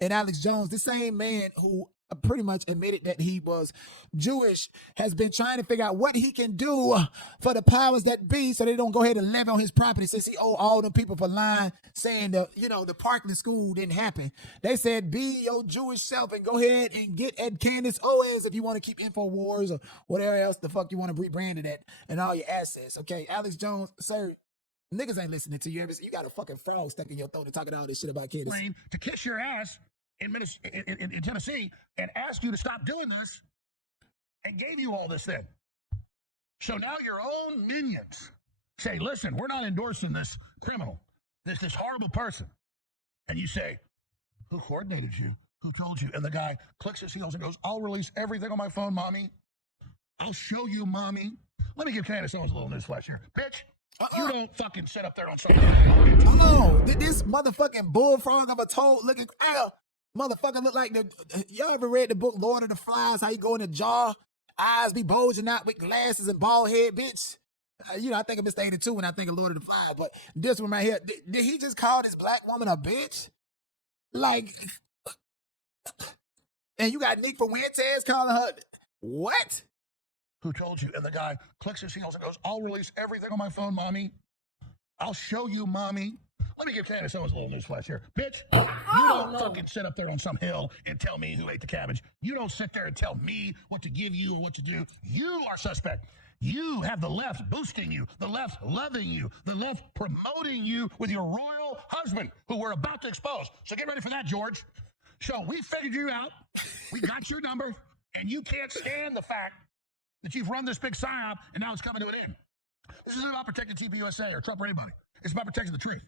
And Alex Jones, the same man who pretty much admitted that he was Jewish, has been trying to figure out what he can do for the powers that be so they don't go ahead and levy on his property, since he owe all the people for lying, saying the Parkland school didn't happen. They said, be your Jewish self and go ahead and get at Candace Owens if you want to keep InfoWars or whatever else the fuck you want to rebrand it at and all your assets. Okay, Alex Jones, sir, niggas ain't listening to you. You got a fucking frog stuck in your throat and talking all this shit about Candace. To kiss your ass in Tennessee and ask you to stop doing this and gave you all this then. So now your own minions say, listen, we're not endorsing this criminal, this horrible person. And you say, who coordinated you? Who told you? And the guy clicks his heels and goes, I'll release everything on my phone, mommy. I'll show you, mommy. Let me give Candace Owens a little newsflash here. Bitch, you don't fucking sit up there on something. Oh, this motherfucking bullfrog of a toad looking motherfucker look like y'all ever read the book Lord of the Flies? How you go in the jar, eyes be bulging out with glasses and bald head, bitch. I think of Mr. 82 when I think of Lord of the Flies, but this one right here, did he just call this black woman a bitch? Like, and you got Nick Fuentes calling her, what? Who told you? And the guy clicks his heels and goes, I'll release everything on my phone, mommy. I'll show you, mommy. Let me give Candace Owens a little newsflash here. Bitch, you don't fucking sit up there on some hill and tell me who ate the cabbage. You don't sit there and tell me what to give you or what to do. You are suspect. You have the left boosting you, the left loving you, the left promoting you with your royal husband, who we're about to expose. So get ready for that, George. So we figured you out. We got your number, and you can't stand the fact that you've run this big psyop, and now it's coming to an end. This isn't about protecting TPUSA or Trump or anybody. It's about protecting the truth.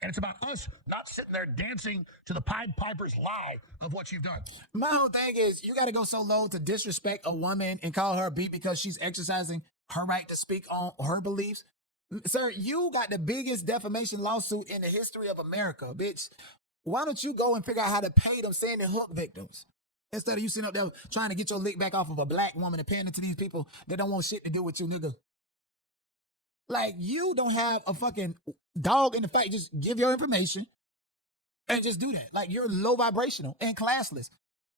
And it's about us not sitting there dancing to the Pied Piper's lie of what you've done. My whole thing is, you got to go so low to disrespect a woman and call her a beat because she's exercising her right to speak on her beliefs. Sir, you got the biggest defamation lawsuit in the history of America, bitch. Why don't you go and figure out how to pay them Sandy Hook victims? Instead of you sitting up there trying to get your lick back off of a black woman and paying it to these people that don't want shit to do with you, nigga. Like, you don't have a fucking dog in the fight. Just give your information and just do that. Like, you're low vibrational and classless.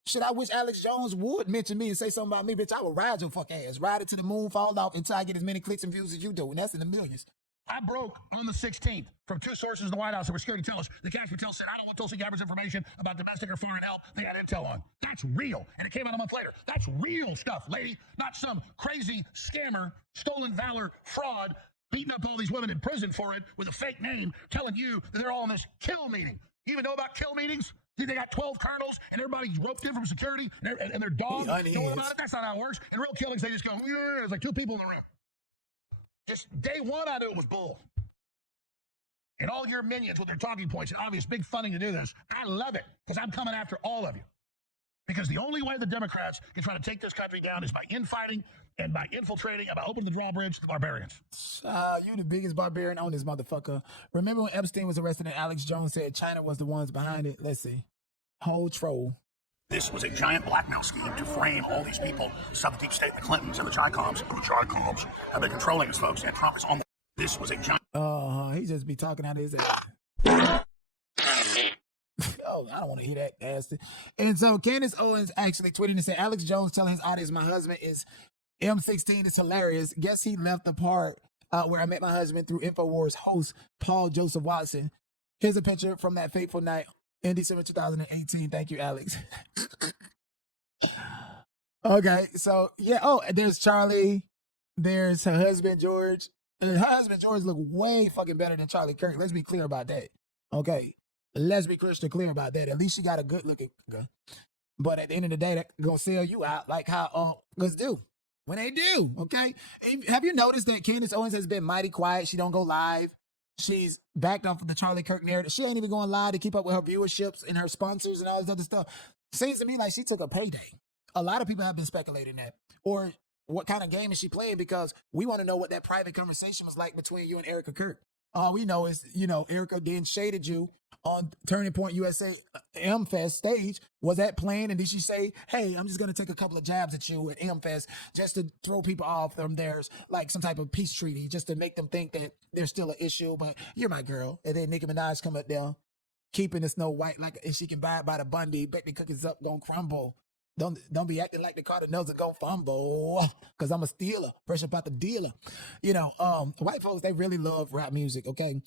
Shit, I wish Alex Jones would mention me and say something about me, bitch. I would ride your fuck ass. Ride it to the moon, fall off until I get as many clicks and views as you do. And that's in the millions. I broke on the 16th from two sources in the White House that were scared to tell us. The Cash Patel said, I don't want Tulsi Gabbard's information about domestic or foreign help they had intel on. That's real. And it came out a month later. That's real stuff, lady. Not some crazy scammer, stolen valor, fraud, beating up all these women in prison for it with a fake name, telling you that they're all in this kill meeting. You even know about kill meetings? They got 12 colonels and everybody's roped in from security and their dogs know about it. That's not how it works. In real killings, they just go, there's like two people in the room. Just day one, I knew it was bull. And all your minions with their talking points and obvious big funding to do this, I love it because I'm coming after all of you. Because the only way the Democrats can try to take this country down is by infighting and by infiltrating and by opening the drawbridge to the barbarians. You the biggest barbarian on this motherfucker. Remember when Epstein was arrested and Alex Jones said China was the ones behind it? Let's see. Whole troll. This was a giant blackmail scheme to frame all these people, sub deep state, the Clintons and the Chi-Coms. The Chi-Coms have been controlling us, folks, and Trump is on the... This was a giant... He just be talking out of his ass. Oh, I don't want to hear that ass. And so Candace Owens actually tweeted and said, Alex Jones telling his audience my husband is M16 is hilarious. Guess he left the part where I met my husband through InfoWars host Paul Joseph Watson. Here's a picture from that fateful night in December 2018. Thank you, Alex. Okay, so yeah. Oh, there's Charlie. There's her husband, George. And her husband, George, look way fucking better than Charlie Kirk. Let's be clear about that. Okay, let's be crystal clear about that. At least she got a good looking girl. But at the end of the day, that's gonna sell you out like how let's do. When they do, okay? Have you noticed that Candace Owens has been mighty quiet? She don't go live. She's backed off of the Charlie Kirk narrative. She ain't even going live to keep up with her viewerships and her sponsors and all this other stuff. Seems to me like she took a payday. A lot of people have been speculating that. Or what kind of game is she playing? Because we want to know what that private conversation was like between you and Erica Kirk. All we know is, Erica then shaded you on Turning Point USA M-Fest stage. Was that planned? And did she say, hey, I'm just going to take a couple of jabs at you at M-Fest just to throw people off from theirs, like some type of peace treaty, just to make them think that there's still an issue, but you're my girl. And then Nicki Minaj come up there. keeping the snow white like and she can buy it by the Bundy. Bet the cookies up, gonna crumble. Don't be acting like the Cardinals are gonna fumble. Cause I'm a stealer. Pressure about the dealer. You know, white folks, they really love rap music, okay?